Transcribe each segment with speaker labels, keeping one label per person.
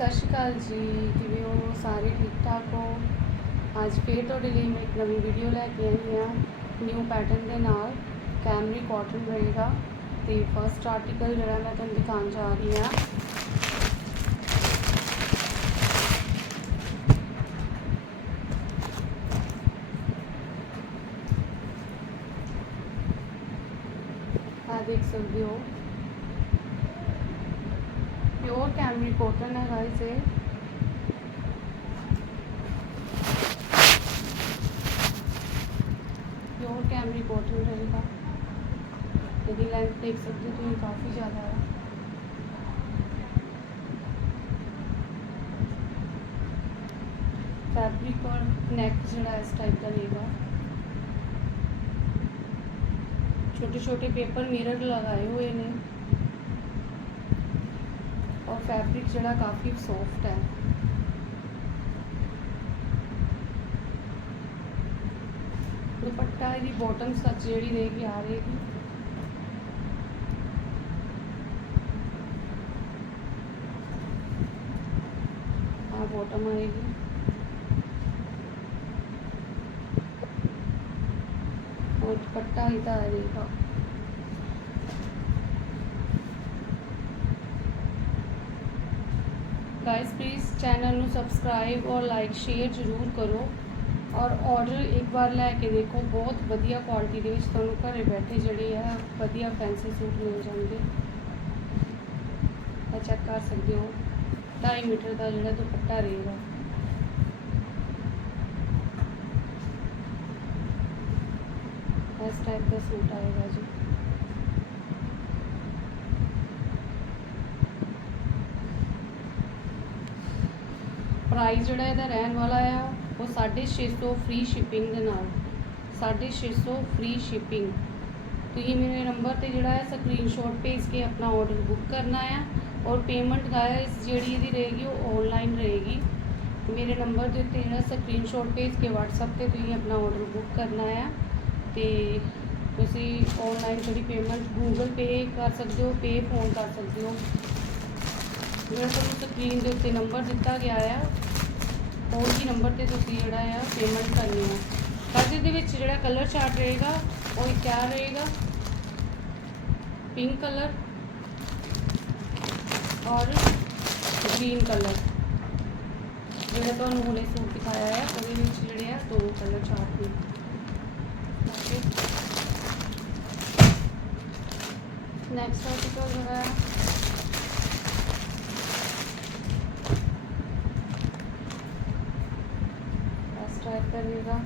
Speaker 1: ਸਤਿ ਸ਼੍ਰੀ ਅਕਾਲ ਜੀ, ਕਿਵੇਂ ਹੋ? ਸਾਰੇ ਠੀਕ ਠਾਕ ਹੋ? ਅੱਜ ਫੇਰ ਤੁਹਾਡੇ ਲਈ ਮੈਂ ਇੱਕ ਨਵੀਂ ਵੀਡੀਓ ਲੈ ਕੇ ਆਈ ਹਾਂ ਨਿਊ ਪੈਟਰਨ ਦੇ ਨਾਲ ਕੈਮਰੀ ਕਾਟਨ ਰਹੇਗਾ ਤੇ ਫਸਟ ਆਰਟੀਕਲ ਜਿਹੜਾ ਮੈਂ ਤੁਹਾਨੂੰ ਦਿਖਾਉਣ ਜਾ ਰਹੀ ਹਾਂ। ਆ ਦੇਖ ਸਕਦੇ ਹੋ कैमरी कॉटन है गाइस ये प्योर कैमरी कॉटन रहेगा यदि लेंथ देख सकते हो तो ये काफ़ी ज़्यादा है। फैब्रिक और नेक जड़ा इस टाइप का रहेगा छोटे छोटे पेपर मिरर लगाए हुए ने और फैब्रिक जड़ा काफ़ी सॉफ्ट है दुपट्टा ਇਹਦੀ ਬਾਟਮ ਸੱਚ ਜਿਹੜੀ ਰਹੇਗੀ ਆ ਰਹੇਗੀ ਆ ਬਾਟਮ ਆਏਗੀ और दुपट्टा इधर आएगा चैनल ਨੂੰ ਸਬਸਕ੍ਰਾਈਬ ਔਰ ਲਾਈਕ ਸ਼ੇਅਰ ਜ਼ਰੂਰ ਕਰੋ ਔਰ ਆਰਡਰ ਇੱਕ ਵਾਰ ਲੈ ਕੇ ਦੇਖੋ ਬਹੁਤ ਵਧੀਆ ਕੁਆਲਿਟੀ ਦੇ ਵਿੱਚ ਤੁਹਾਨੂੰ ਘਰੇ ਬੈਠੇ ਜਿਹੜੇ ਆ ਵਧੀਆ ਫੈਂਸੀ ਸੂਟ ਮਿਲ ਜਾਣਗੇ ਇਹ ਚੈੱਕ ਕਰ ਸਕਦੇ ਹੋ 2.5 ਮੀਟਰ ਦਾ ਜਿਹੜਾ ਦੁਪੱਟਾ ਰਹੇਗਾ ਇਸ ਟਾਈਪ ਦਾ ਸੂਟ ਆਏਗਾ ਜੀ ਪ੍ਰਾਈਸ ਜਿਹੜਾ ਇਹਦਾ ਰਹਿਣ ਵਾਲਾ ਆ, ਉਹ 650 ਫ੍ਰੀ ਸ਼ਿਪਿੰਗ ਦੇ ਨਾਲ। 650 ਫ੍ਰੀ ਸ਼ਿਪਿੰਗ ਤੁਸੀਂ ਮੇਰੇ ਨੰਬਰ ਤੇ ਜਿਹੜਾ ਹੈ ਸਕਰੀਨਸ਼ਾਟ ਭੇਜ ਕੇ ਆਪਣਾ ਆਰਡਰ ਬੁੱਕ ਕਰਨਾ ਆ ਔਰ ਪੇਮੈਂਟ ਗਾਇਸ ਜਿਹੜੀ ਇਹਦੀ ਰਹੇਗੀ ਉਹ ਆਨਲਾਈਨ ਰਹੇਗੀ। ਮੇਰੇ ਨੰਬਰ ਦੇ ਉੱਤੇ ਜਿਹੜਾ ਸਕਰੀਨਸ਼ਾਟ ਭੇਜ ਕੇ WhatsApp ਤੇ ਤੁਸੀਂ ਆਪਣਾ ਆਰਡਰ ਬੁੱਕ ਕਰਨਾ ਆ। ਤੇ ਤੁਸੀਂ ਆਨਲਾਈਨ ਜਿਹੜੀ ਪੇਮੈਂਟ Google Pay ਕਰ ਸਕਦੇ ਹੋ ਪੇ ਫੋਨ ਕਰ ਸਕਦੇ ਹੋ। ਜਿਹੜਾ ਤੁਹਾਨੂੰ ਸਕਰੀਨ ਦੇ ਉੱਤੇ ਨੰਬਰ ਦਿੱਤਾ ਗਿਆ ਆ ਉਹੀ ਨੰਬਰ ਤੇ ਤੁਸੀਂ ਜਿਹੜਾ ਆ ਪੇਮੈਂਟ ਕਰਨੀ ਆ। ਬਸ ਇਹਦੇ ਵਿੱਚ ਜਿਹੜਾ ਕਲਰ ਚਾਰਟ ਰਹੇਗਾ, ਉਹ ਇੱਕ ਕਿਆ ਰਹੇਗਾ। ਪਿੰਕ ਕਲਰ ਔਰ ਗ੍ਰੀਨ ਕਲਰ ਜਿਹੜਾ ਤੁਹਾਨੂੰ ਹੁਣੇ ਸੂਟ ਦਿਖਾਇਆ ਹੈ ਉਹਦੇ ਵਿੱਚ ਜਿਹੜੇ ਆ ਦੋ ਕਲਰ ਚਾਰਟ ਨੇ। ਓਕੇ ਨੈਕਸਟ ਆਰਟੀਕਲ ਜਿਹੜਾ ਹੈ करेगा।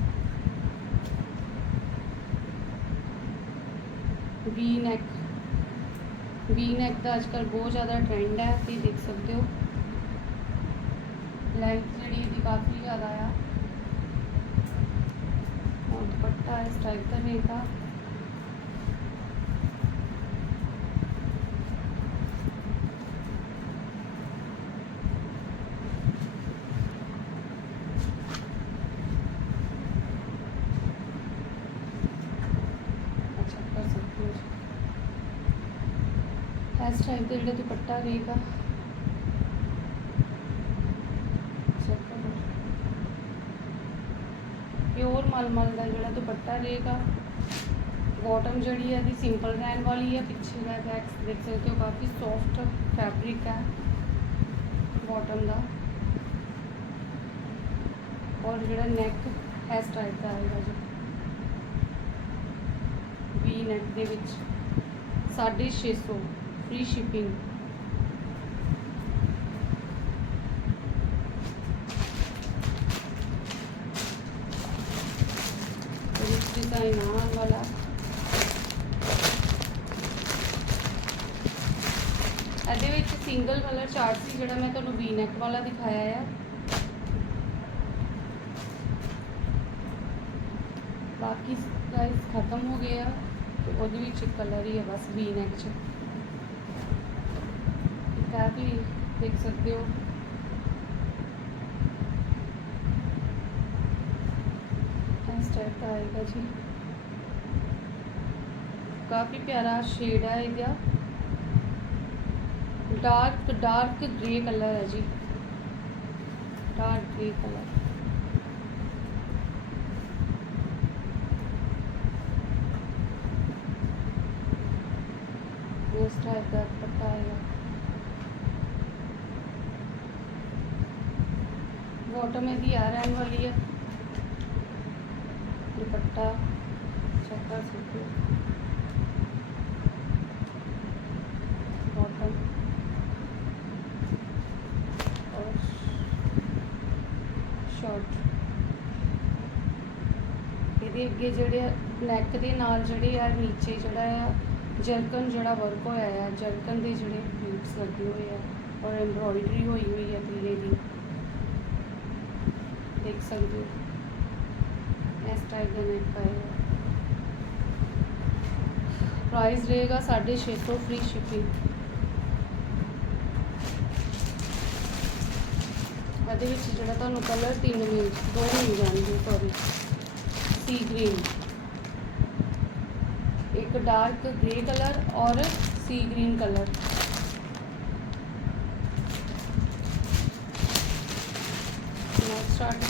Speaker 1: वी नेक वी नेक का अजकल बहुत ज़्यादा ट्रेंड है ये देख सकते हो। लाइफ जी काफ़ी ज़्यादा आ और दुपट्टा इस टाइप का रहेगा। ਇਸ ਟਾਈਪ ਦੇ ਜਿਹੜਾ ਦੁਪੱਟਾ ਰਹੇਗਾ। ਪਿਓਰ ਮਲ ਮਲ ਦਾ ਜਿਹੜਾ ਦੁਪੱਟਾ ਰਹੇਗਾ। ਬਾਟਮ ਜਿਹੜੀ ਹੈ ਦੀ ਸਿੰਪਲ ਰਹਿਣ ਵਾਲੀ ਹੈ। ਪਿੱਛੇ ਦਾ ਬੈਕ ਦੇਖ ਸਕਦੇ ਹੋ, ਕਾਫੀ ਸੌਫਟ ਫੈਬਰਿਕ ਹੈ ਬਾਟਮ ਦਾ। ਔਰ ਜਿਹੜਾ ਨੈਕ ਇਸ ਟਾਈਪ ਦਾ ਆਏਗਾ ਜੀ। ਵੀ ਨੈਕ ਦੇ ਵਿੱਚ 650 ਫ੍ਰੀ ਸ਼ਿਪਿੰਗ ਡਿਜ਼ਾਈਨ ਆਉਣ ਵਾਲਾ ਇਹਦੇ ਵਿੱਚ ਸਿੰਗਲ ਕਲਰ ਚਾਰਟ ਸੀ ਜਿਹੜਾ ਮੈਂ ਤੁਹਾਨੂੰ ਵੀ ਨੈਕ ਵਾਲਾ ਦਿਖਾਇਆ ਆ। ਬਾਕੀ ਗਾਇਸ ਖਤਮ ਹੋ ਗਏ ਆ ਤੇ ਉਹਦੇ ਵਿੱਚ ਕਲਰ ਹੀ ਹੈ ਬਸ ਵੀ ਨੈਕ ਚ। ਤਾਂ ਵੀ ਦੇਖ ਸਕਦੇ ਹੋ। ਇਸ ਆਏਗਾ ਜੀ। ਕਾਫੀ ਪਿਆਰਾ ਸ਼ੇਡ ਹੈ ਇਹਦਾ। ਡਾਰਕ ਡਾਰਕ ਗ੍ਰੇ ਕਲਰ ਹੈ ਜੀ। ਡਾਰਕ ਗ੍ਰੇ ਕਲਰ ਉਸ ਟਾਈਪ ਦਾ ਪਤਾ ਹੈ बॉटम में भी आ रहने वाली है दुपट्टा चेक कर सकते हो बॉटम और ਸ਼ਾਰਟ ਇਹਦੇ ਅੱਗੇ ਜਿਹੜੇ ਨੈਕ ਦੇ ਨਾਲ ਜਿਹੜੇ ਆ ਨੀਚੇ ਜਿਹੜਾ ਆ ਜਰਕਨ ਜਿਹੜਾ ਵਰਕ ਹੋਇਆ ਆ ਜਰਕਨ ਦੇ ਜਿਹੜੇ ਬੀਟਸ ਲੱਗੇ ਹੋਏ ਆ ਔਰ ਐਮਬ੍ਰੋਇਡਰੀ ਹੋਈ ਹੋਈ ਆ ਥੱਲੇ ਦੀ ਦੇਖ ਸਕਦੇ ਹੋ। ਇਸ ਟਾਈਪ ਦਾ ਨੈਕ ਆਏਗਾ ਪ੍ਰਾਈਸ ਰਹੇਗਾ 650 ਫ੍ਰੀ ਸ਼ਿਪਿੰਗ ਇਹਦੇ ਵਿੱਚ ਜਿਹੜਾ ਤੁਹਾਨੂੰ ਕਲਰ ਤਿੰਨ ਮਿਲ, ਦੋ ਮਿਲ ਜਾਣਗੇ ਸੌਰੀ ਸੀ ਗ੍ਰੀਨ ਇੱਕ ਡਾਰਕ ਗ੍ਰੇ ਕਲਰ ਔਰ sea green colour next article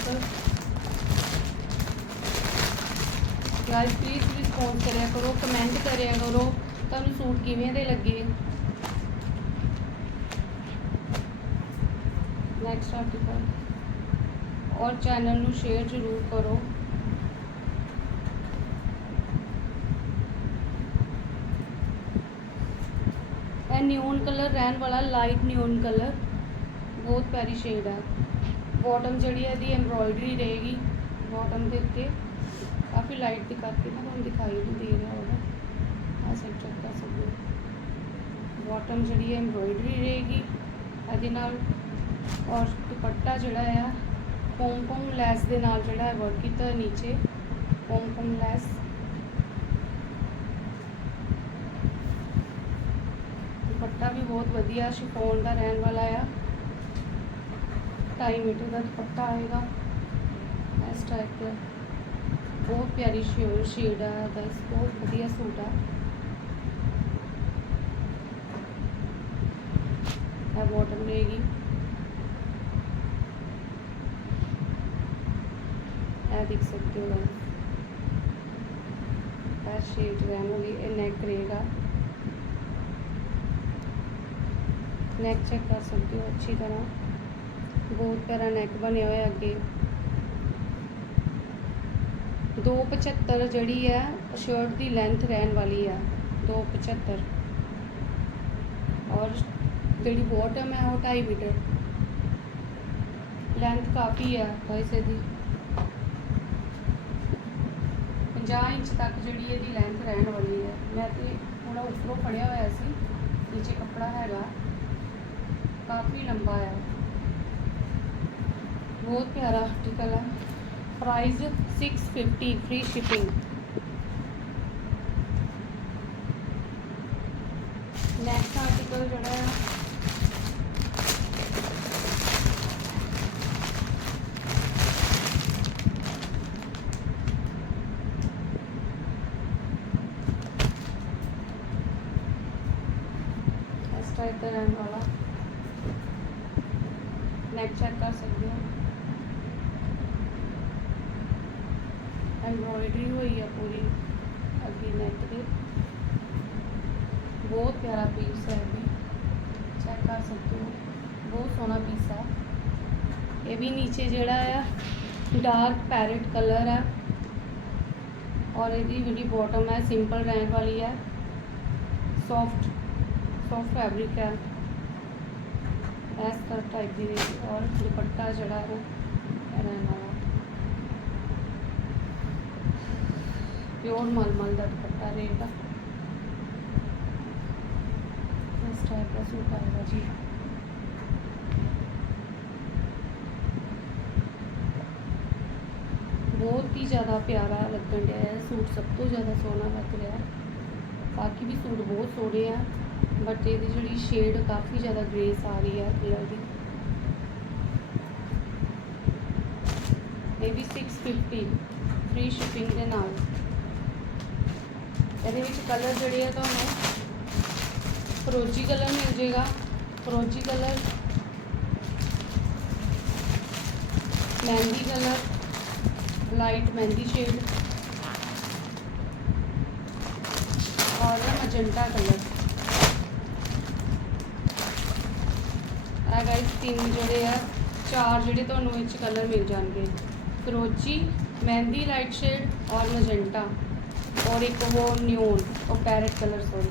Speaker 1: guys please response ਕਰਿਆ ਕਰੋ ਕਮੈਂਟ ਕਰਿਆ ਕਰੋ, ਤੁਹਾਨੂੰ ਸੂਟ ਕਿਵੇਂ ਦੇ ਲੱਗੇ? ਨੈਕਸਟ ਆਰਟੀਕਲ ਔਰ ਚੈਨਲ ਨੂੰ ਸ਼ੇਅਰ ਜ਼ਰੂਰ ਕਰੋ। ਇਹ ਨਿਊਨ ਕਲਰ ਰਹਿਣ ਵਾਲਾ ਲਾਈਟ ਨਿਊਨ ਕਲਰ ਬਹੁਤ ਪਿਆਰੀ ਸ਼ੇਡ ਹੈ। ਬਾਟਮ ਜਿਹੜੀ ਹੈ ਇਹਦੀ ਐਮਬ੍ਰੋਇਡਰੀ ਰਹੇਗੀ ਬਾਟਮ ਦੇ ਉੱਤੇ। ਕਾਫੀ ਲਾਈਟ ਦੀ ਕਰਕੇ ਨਾ, ਤੁਹਾਨੂੰ ਦਿਖਾਈ ਨਹੀਂ ਦੇ ਰਿਹਾ ਹੋਗਾ ਆ ਸੈਟ ਚੈੱਕ ਕਰ ਸਕਦੇ ਹੋ। ਬਾਟਮ ਜਿਹੜੀ ਹੈ ਐਮਬ੍ਰੋਇਡਰੀ ਰਹੇਗੀ। ਇਹਦੇ ਨਾਲ ਔਰ ਦੁਪੱਟਾ ਜਿਹੜਾ ਆ ਪੋਮ ਪੋਮ ਲੈਸ ਦੇ ਨਾਲ ਜਿਹੜਾ ਹੈ ਵਰਕ ਕੀਤਾ ਹੋਇਆ ਨੀਚੇ। ਪੋਮ ਪੋਮ ਲੈਸ। ਦੁਪੱਟਾ ਵੀ ਬਹੁਤ ਵਧੀਆ ਸ਼ਿਫੋਨ ਦਾ ਰਹਿਣ ਵਾਲਾ ਆ। 2.5 ਮੀਟਰ ਦਾ ਦੁਪੱਟਾ ਆਏਗਾ ਇਸ ਟਾਈਪ ਦਾ ਬਹੁਤ ਪਿਆਰੀ ਸ਼ੇਡ ਸ਼ੇਡ ਆ ਗਾਇਸ ਬਹੁਤ ਵਧੀਆ ਸੂਟ ਆ ਇਹ ਬਾਟਮ ਰਹੇਗੀ ਇਹ ਦੇਖ ਸਕਦੇ ਹੋ ਗਾਇਸ ਇਹ ਸ਼ੇਡ ਰਹਿਣ ਵਾਲੀ ਇਹ ਨੈਕ ਰਹੇਗਾ ਨੈਕ ਚੈੱਕ ਕਰ ਸਕਦੇ ਹੋ ਅੱਛੀ ਤਰ੍ਹਾਂ ਬਹੁਤ ਪਿਆਰਾ ਨੈਕ ਬਣਿਆ ਹੋਇਆ ਅੱਗੇ। 275 ਜਿਹੜੀ ਹੈ ਸ਼ਰਟ ਦੀ ਲੈਂਥ ਰਹਿਣ ਵਾਲੀ ਆ 275 ਔਰ ਜਿਹੜੀ ਬੋਟਮ ਹੈ ਉਹ 2.5 ਮੀਟਰ। ਲੈਂਥ ਕਾਫੀ ਹੈ ਗਾਇਸ ਇਹਦੀ 50 ਇੰਚ ਤੱਕ ਜਿਹੜੀ ਇਹਦੀ ਲੈਂਥ ਰਹਿਣ ਵਾਲੀ ਹੈ ਮੈਂ ਤੇ ਥੋੜਾ ਉੱਪਰੋਂ ਫੜਿਆ ਹੋਇਆ ਸੀ, ਨੀਚੇ ਕੱਪੜਾ ਹੈਗਾ। ਕਾਫੀ ਲੰਬਾ ਹੈ ਬਹੁਤ ਪਿਆਰਾ ਆਰਟੀਕਲ ਹੈ। Price 650 free shipping next article ਜਿਹੜਾ ਹੈ। ਇਸ ਟਾਈਪ ਦਾ ਰਹਿਣ ਵਾਲਾ। ਨੈਕ ਚੈੱਕ ਕਰ ਸਕਦੇ ਹੋ। ਐਮਬ੍ਰੋਇਡਰੀ ਹੋਈ ਆ ਪੂਰੀ ਅੱਗੇ ਨੈਕ ਦੇ ਬਹੁਤ ਪਿਆਰਾ ਪੀਸ ਹੈ ਇਹ ਵੀ ਚੈੱਕ ਕਰ ਸਕਦੇ ਹੋ ਬਹੁਤ ਸੋਹਣਾ ਪੀਸ ਹੈ ਇਹ ਵੀ ਨੀਚੇ ਜਿਹੜਾ ਆ ਡਾਰਕ ਪੈਰਟ ਕਲਰ ਹੈ ਔਰ ਇਹਦੀ ਜਿਹੜੀ ਬਾਟਮ ਹੈ ਸਿੰਪਲ ਰਹਿਣ ਵਾਲੀ ਹੈ ਸੌਫਟ ਸੌਫਟ ਫੈਬਰਿਕ ਹੈ ਇਸ ਤਰ੍ਹਾਂ ਟਾਈਪ ਦੀ ਰਹੇਗੀ ਔਰ ਦੁਪੱਟਾ ਜਿਹੜਾ ਉਹ ਰਹਿਣ ਵਾਲਾ ਪਿਓਰ ਮਲਮਲ ਦਾ ਦੁਪੱਟਾ ਰਹੇਗਾ ਇਸ ਟਾਈਪ ਦਾ ਸੂਟ ਆਏਗਾ ਜੀ ਬਹੁਤ ਹੀ ਜ਼ਿਆਦਾ ਪਿਆਰਾ ਲੱਗਣ ਡਿਆ ਹੈ ਸੂਟ ਸਭ ਤੋਂ ਜ਼ਿਆਦਾ ਸੋਹਣਾ ਲੱਗ ਰਿਹਾ ਬਾਕੀ ਵੀ ਸੂਟ ਬਹੁਤ ਸੋਹਣੇ ਆ ਬਟ ਇਹਦੀ ਜਿਹੜੀ ਸ਼ੇਡ ਕਾਫੀ ਜ਼ਿਆਦਾ ਗ੍ਰੇਸ ਆ ਰਹੀ ਹੈ ਕਲਰ ਦੀ ਇਹ ਵੀ 650 ਫ੍ਰੀ ਸ਼ਿਪਿੰਗ ਦੇ ਨਾਲ ਇਹਦੇ ਵਿੱਚ ਕਲਰ ਜਿਹੜੇ ਆ ਤੁਹਾਨੂੰ ਫਰੋਜੀ ਕਲਰ ਮਿਲ ਜੇਗਾ ਫਰੋਜੀ ਕਲਰ ਮਹਿੰਦੀ ਕਲਰ ਲਾਈਟ ਮਹਿੰਦੀ ਸ਼ੇਡ ਔਰ ਮਜੰਟਾ ਕਲਰ ਆ ਗਾਇਸ ਤਿੰਨ ਜਿਹੜੇ ਆ, ਚਾਰ ਜਿਹੜੇ ਤੁਹਾਨੂੰ ਵਿੱਚ ਕਲਰ ਮਿਲ ਜਾਣਗੇ। ਫਿਰੋਜੀ, ਮਹਿੰਦੀ ਲਾਈਟ ਸ਼ੇਡ ਔਰ ਮਜੰਟਾ। ਔਰ ਇੱਕ ਉਹ ਨਿਊਨ ਉਹ parrot colour sorry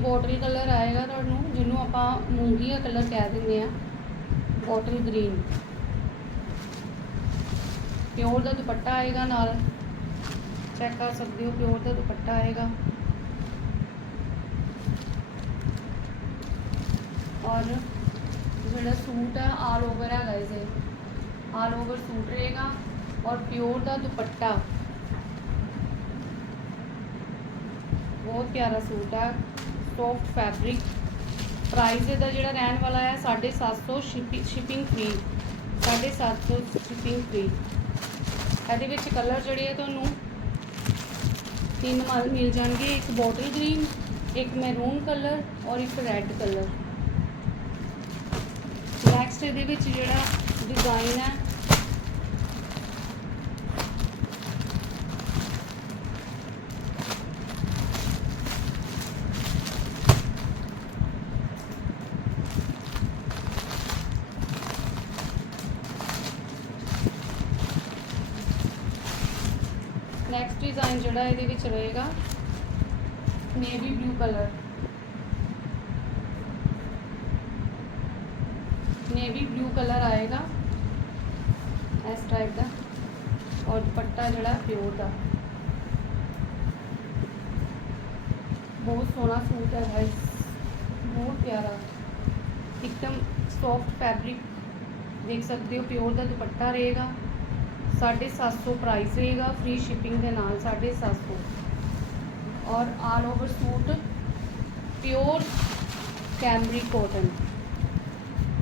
Speaker 1: bottle colour ਆਏਗਾ ਤੁਹਾਨੂੰ, ਜਿਹਨੂੰ ਆਪਾਂ ਮੂੰਗੀ ਦਾ ਕਲਰ ਕਹਿ ਦਿੰਦੇ ਆ ਬੋਟਲ ਗ੍ਰੀਨ। ਪਿਓਰ ਦਾ ਦੁਪੱਟਾ ਆਏਗਾ ਨਾਲ। ਚੈੱਕ ਕਰ ਸਕਦੇ ਹੋ, ਪਿਓਰ ਦਾ ਦੁਪੱਟਾ ਆਏਗਾ। ਔਰ ਜਿਹੜਾ ਸੂਟ ਆ ਆਲ ਓਵਰ ਹੈਗਾ ਇਸੇ ਆਲ ਓਵਰ ਸੂਟ ਰਹੇਗਾ। ਔਰ ਪਿਓਰ ਦਾ ਦੁਪੱਟਾ। ਬਹੁਤ ਪਿਆਰਾ ਸੂਟ ਹੈ ਸੌਫਟ ਫੈਬਰਿਕ ਪ੍ਰਾਈਸ ਇਹਦਾ ਜਿਹੜਾ ਰਹਿਣ ਵਾਲਾ ਹੈ 750 shipping shipping free 750 shipping free ਇਹਦੇ ਵਿੱਚ ਕਲਰ ਜਿਹੜੇ ਆ ਤੁਹਾਨੂੰ ਤਿੰਨ ਮਾਲ ਮਿਲ ਜਾਣਗੇ, ਇੱਕ ਬੋਟਲ ਗ੍ਰੀਨ ਇੱਕ ਮੈਰੂਨ ਕਲਰ ਔਰ ਇੱਕ ਰੈੱਡ ਕਲਰ ਨੈਕਸਟ ਇਹਦੇ ਵਿੱਚ ਜਿਹੜਾ ਡਿਜ਼ਾਈਨ ਹੈ ਨੈਕਸਟ ਡਿਜ਼ਾਈਨ ਜਿਹੜਾ ਇਹਦੇ ਵਿੱਚ ਰਹੇਗਾ navy blue colour navy blue colour ਆਏਗਾ, ਇਸ ਟਾਈਪ ਦਾ। ਔਰ ਦੁਪੱਟਾ ਜਿਹੜਾ ਪਿਓਰ ਦਾ। ਬਹੁਤ ਸੋਹਣਾ ਸੂਟ ਹੈ ਗਾਇਸ ਬਹੁਤ ਪਿਆਰਾ। ਇੱਕਦਮ ਸੌਫਟ ਫੈਬਰਿਕ ਦੇਖ ਸਕਦੇ ਹੋ ਪਿਓਰ ਦਾ ਦੁਪੱਟਾ ਰਹੇਗਾ। 750 ਪ੍ਰਾਈਸ ਰਹੇਗਾ ਫ੍ਰੀ ਸ਼ਿਪਿੰਗ ਦੇ ਨਾਲ 750 ਔਰ all over suit pure cambric cotton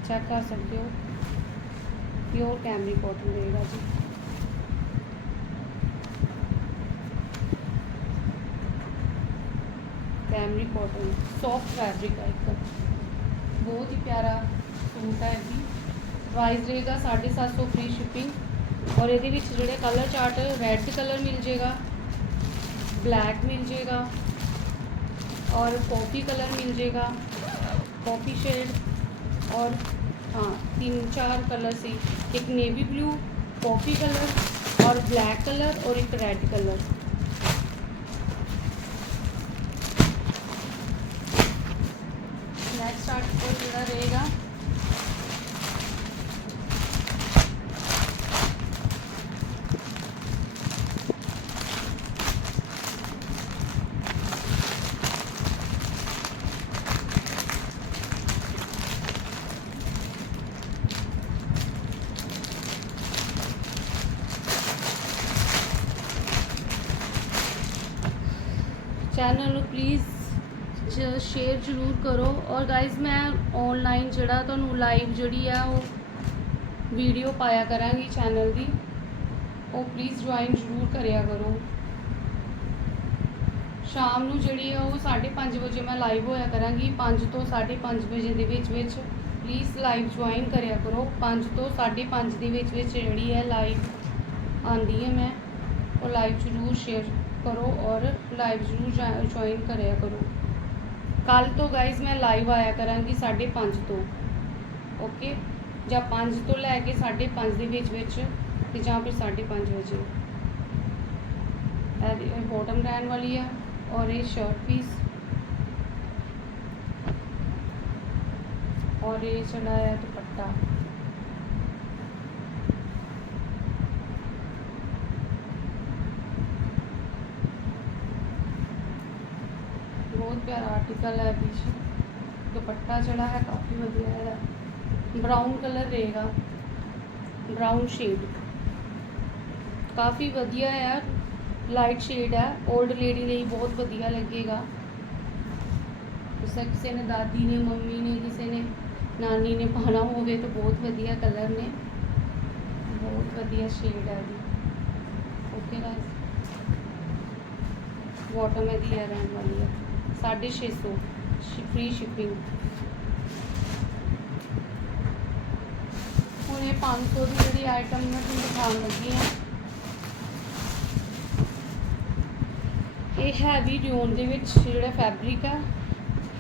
Speaker 1: check ਕਰ ਸਕਦੇ ਹੋ ਪਿਓਰ ਕੈਮਰੀ ਕਾਟਨ ਰਹੇਗਾ ਜੀ ਕੈਮਰੀ ਕਾਟਨ ਸੌਫਟ ਫੈਬਰਿਕ ਹੈ ਇੱਕ ਬਹੁਤ ਹੀ ਪਿਆਰਾ ਸੂਟ ਹੈ ਜੀ ਪ੍ਰਾਈਸ ਰਹੇਗਾ 750 ਫ੍ਰੀ ਸ਼ਿਪਿੰਗ ਔਰ ਇਹਦੇ ਵਿੱਚ ਜਿਹੜੇ ਕਲਰ रेड ਰੈੱਡ ਕਲਰ मिल जाएगा ਬਲੈਕ ਮਿਲ और कॉफ़ी कलर मिल जाएगा कॉफ़ी शेड और हाँ तीन चार कलर से, एक नेवी ब्लू कॉफ़ी कलर और ब्लैक कलर और एक रेड कलर नेक्स्ट जो रहेगा। ਸ਼ੇਅਰ ਜ਼ਰੂਰ ਕਰੋ। ਔਰ ਗਾਇਜ਼ ਮੈਂ ਆਨਲਾਈਨ ਜਿਹੜਾ ਤੁਹਾਨੂੰ ਲਾਈਵ ਜਿਹੜੀ ਆ ਉਹ ਵੀਡੀਓ ਪਾਇਆ ਕਰਾਂਗੀ ਚੈਨਲ ਦੀ। ਉਹ ਪਲੀਜ਼ ਜੁਆਇਨ ਜ਼ਰੂਰ ਕਰਿਆ ਕਰੋ। ਸ਼ਾਮ ਨੂੰ ਜਿਹੜੀ ਆ ਉਹ 5:30 ਵਜੇ ਮੈਂ ਲਾਈਵ ਹੋਇਆ ਕਰਾਂਗੀ। 5 ਤੋਂ 5:30 ਵਜੇ ਦੇ ਵਿੱਚ ਵਿੱਚ ਪਲੀਜ਼ ਲਾਈਵ ਜੁਆਇਨ ਕਰਿਆ ਕਰੋ। 5 ਤੋਂ 5:30 ਦੇ ਵਿੱਚ ਵਿੱਚ ਜਿਹੜੀ ਹੈ ਲਾਈਵ ਆਂਦੀ ਹੈ ਮੈਂ, ਉਹ ਲਾਈਵ ਜ਼ਰੂਰ ਸ਼ੇਅਰ ਕਰੋ ਔਰ ਲਾਈਵ ਜ਼ਰੂਰ ਜੁਆਇਨ ਕਰਿਆ ਕਰੋ। ਕੱਲ ਤੋਂ ਗਾਇਜ਼ ਮੈਂ ਲਾਈਵ ਆਇਆ ਕਰਾਂਗੀ 5:30 ਤੋਂ ਓਕੇ ਜਾਂ 5 ਤੋਂ ਲੈ ਕੇ 5:30 ਦੇ ਵਿੱਚ ਵਿੱਚ ਤੇ ਜਾਂ ਫਿਰ 5:30 ਵਜੇ ਇਹ ਬੋਟਮ ਰਹਿਣ ਵਾਲੀ ਹੈ ਔਰ ਇਹ ਸ਼ਰਟ ਪੀਸ और ये चला है दुपट्टा प्यारा आर्टिकल है बीच में दुपट्टा जड़ा है काफ़ी बढ़िया है ब्राउन कलर रहेगा ब्राउन शेड काफ़ी बढ़िया है यार लाइट शेड है ओल्ड लेडी नहीं बहुत बढ़िया लगेगा किसी ने दादी ने मम्मी ने किसी ने नानी ने पाना हो गए तो बहुत बढ़िया कलर ने बहुत बढ़िया शेड है ओके गाइस बॉटम में है रहने वाली है 650 ਫ੍ਰੀ ਸ਼ਿਪਿੰਗ ਹੁਣ ਇਹ 500 ਦੀ ਜਿਹੜੀ ਆਈਟਮ ਮੈਂ ਤੁਹਾਨੂੰ ਦਿਖਾਉਣ ਲੱਗੀ ਹਾਂ। ਇਹ ਹੈਵੀ ਰਿਓਨ ਦੇ ਵਿੱਚ ਜਿਹੜਾ ਫੈਬਰਿਕ ਹੈ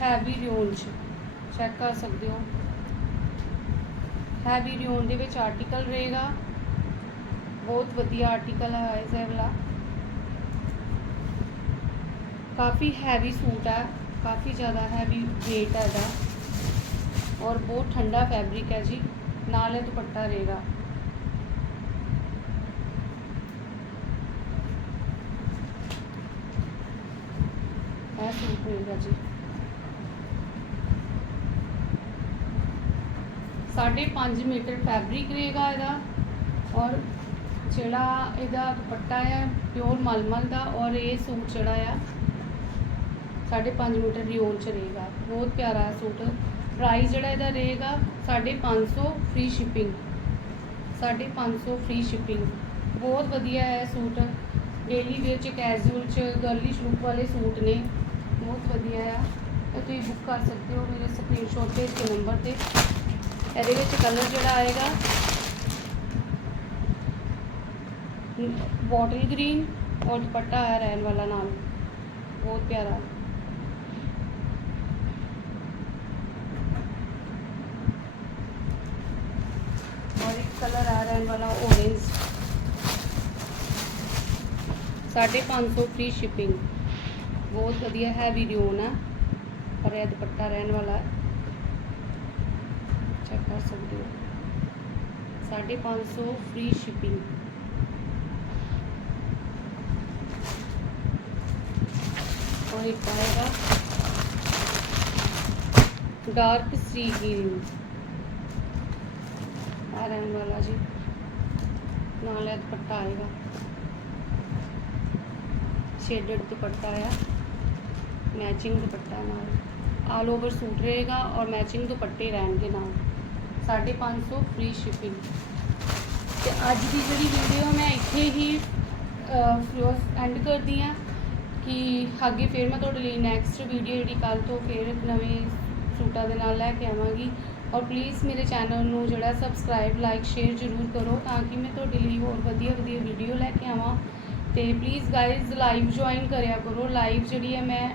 Speaker 1: ਹੈਵੀ ਰਿਓਨ ਚ ਚੈੱਕ ਕਰ ਸਕਦੇ ਹੋ। ਹੈਵੀ ਰਿਓਨ ਦੇ ਵਿੱਚ ਆਰਟੀਕਲ ਰਹੇਗਾ। ਬਹੁਤ ਵਧੀਆ ਆਰਟੀਕਲ ਹੈ ਇਸ ਵਾਲਾ। ਕਾਫੀ ਹੈਵੀ ਸੂਟ ਹੈ ਕਾਫੀ ਜ਼ਿਆਦਾ ਹੈਵੀ weight ਹੈ ਇਹਦਾ। ਔਰ ਬਹੁਤ ਠੰਡਾ ਫੈਬਰਿਕ ਹੈ ਜੀ, ਨਾਲ ਇਹ ਦੁਪੱਟਾ ਰਹੇਗਾ। ਇਹ ਸੂਟ ਹੋਏਗਾ ਜੀ। ਸਾਢੇ ਪੰਜ ਮੀਟਰ ਫੈਬਰਿਕ ਰਹੇਗਾ ਇਹਦਾ। ਔਰ ਜਿਹੜਾ ਇਹਦਾ ਦੁਪੱਟਾ ਹੈ ਪਿਓਰ ਮਲਮਲ ਦਾ, ਔਰ ਇਹ ਸੂਟ ਜਿਹੜਾ ਆ ਸਾਢੇ ਪੰਜ ਮੀਟਰ ਰਿਓਨ ਚ ਰਹੇਗਾ। ਬਹੁਤ ਪਿਆਰਾ ਹੈ ਸੂਟ। ਪ੍ਰਾਈਸ ਜਿਹੜਾ ਇਹਦਾ ਰਹੇਗਾ ਸਾਢੇ ਪੰਜ ਸੌ ਫ੍ਰੀ ਸ਼ਿਪਿੰਗ ਸਾਢੇ ਪੰਜ ਸੌ ਫ੍ਰੀ ਸ਼ਿਪਿੰਗ ਬਹੁਤ ਵਧੀਆ ਹੈ ਸੂਟ। ਡੇਲੀ ਵੇਅਰ ਚ ਕੈਜੂਅਲ ਚ ਗਰਲਿਸ਼ ਲੁੱਕ ਵਾਲੇ ਸੂਟ ਨੇ। ਬਹੁਤ ਵਧੀਆ ਆ। ਇਹ ਤੁਸੀਂ ਬੁੱਕ ਕਰ ਸਕਦੇ ਹੋ ਮੇਰੇ ਸਕਰੀਨਸ਼ਾਟ 'ਤੇ ਕੇ ਨੰਬਰ ਤੇ। ਇਹਦੇ ਵਿੱਚ ਕਲਰ ਜਿਹੜਾ ਆਏਗਾ, ਬੋਟਲ ਗ੍ਰੀਨ ਔਰ ਦੁਪੱਟਾ ਹੈ ਰਹਿਣ ਵਾਲਾ ਨਾਲ। ਬਹੁਤ ਪਿਆਰਾ। कलर आ रहा है वाला ऑरेंज साढ़े पाँच सौ फ्री शिपिंग बहुत ਵਧੀਆ ਹੈਵੀ ਰਿਓਨ ਹੈ ਪਰ ਇਹ ਦੁਪੱਟਾ ਰਹਿਣ ਵਾਲਾ ਹੈ ਚੈੱਕ ਕਰ ਸਕਦੇ ਹੋ ਸਾਢੇ ਪੰਜ ਸੌ ਫ੍ਰੀ ਸ਼ਿਪਿੰਗ और एक आएगा डार्क सी ਆਇਰਨ ਵਾਲਾ ਜੀ। ਨਾਲ ਇਹ ਦੁਪੱਟਾ ਆਏਗਾ। ਸ਼ੇਡਡ ਦੁਪੱਟਾ ਆ। ਮੈਚਿੰਗ ਦੁਪੱਟਾ ਨਾਲ। ਆਲ ਓਵਰ ਸੂਟ ਰਹੇਗਾ ਔਰ ਮੈਚਿੰਗ ਦੁਪੱਟੇ ਰਹਿਣਗੇ ਨਾਲ। 550 ਫ੍ਰੀ ਸ਼ਿਪਿੰਗ ਤੇ ਅੱਜ ਦੀ ਜਿਹੜੀ ਵੀਡੀਓ ਮੈਂ ਇੱਥੇ ਹੀ ਫਿਰੋਸ ਐਂਡ ਕਰਦੀ ਆ ਕਿ ਅੱਗੇ ਫੇਰ ਮੈਂ ਤੁਹਾਡੇ ਲਈ ਨੈਕਸਟ ਵੀਡੀਓ ਜਿਹੜੀ ਕੱਲ ਤੋਂ ਫੇਰ ਨਵੇਂ ਸੂਟਾਂ ਦੇ ਨਾਲ ਲੈ ਕੇ ਆਵਾਂਗੀ। ਔਰ ਪਲੀਜ਼ ਮੇਰੇ ਚੈਨਲ ਨੂੰ ਜਿਹੜਾ ਸਬਸਕ੍ਰਾਈਬ ਲਾਈਕ ਸ਼ੇਅਰ ਜ਼ਰੂਰ ਕਰੋ ਤਾਂ ਕਿ ਮੈਂ ਤੁਹਾਡੇ ਲਈ ਹੋਰ ਵਧੀਆ ਵਧੀਆ ਵੀਡੀਓ ਲੈ ਕੇ ਆਵਾਂ। ਤੇ ਪਲੀਜ਼ ਗਾਇਜ਼ ਲਾਈਵ ਜੁਆਇਨ ਕਰਿਆ ਕਰੋ। ਲਾਈਵ ਜਿਹੜੀ ਹੈ ਮੈਂ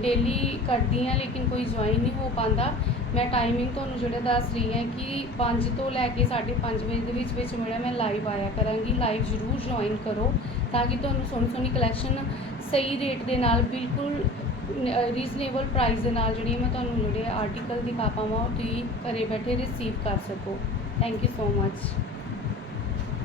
Speaker 1: ਡੇਲੀ ਕਰਦੀ ਹਾਂ, ਲੇਕਿਨ ਕੋਈ ਜੁਆਇਨ ਨਹੀਂ ਹੋ ਪਾਉਂਦਾ। ਮੈਂ ਟਾਈਮਿੰਗ ਤੁਹਾਨੂੰ ਜਿਹੜਾ ਦੱਸ ਰਹੀ ਹਾਂ ਕਿ 5 ਤੋਂ ਲੈ ਕੇ 5:30 ਵਜੇ ਦੇ ਵਿੱਚ ਵਿੱਚ ਮੇਰਾ ਮੈਂ ਲਾਈਵ ਆਇਆ ਕਰਾਂਗੀ। ਲਾਈਵ ਜ਼ਰੂਰ ਜੁਆਇਨ ਕਰੋ ਤਾਂ ਕਿ ਤੁਹਾਨੂੰ ਸੋਹਣੀ ਸੋਹਣੀ ਕਲੈਕਸ਼ਨ ਸਹੀ ਰੇਟ ਦੇ ਨਾਲ ਬਿਲਕੁਲ ਰੀਜ਼ਨੇਬਲ ਪ੍ਰਾਈਸ ਦੇ ਨਾਲ ਜਿਹੜੀ ਮੈਂ ਤੁਹਾਨੂੰ ਜਿਹੜੇ ਆਰਟੀਕਲ ਦਿਖਾ ਪਾਵਾਂ, ਉਹ ਤੁਸੀਂ ਘਰੇ ਬੈਠੇ ਰਿਸੀਵ ਕਰ ਸਕੋ। Thank you so much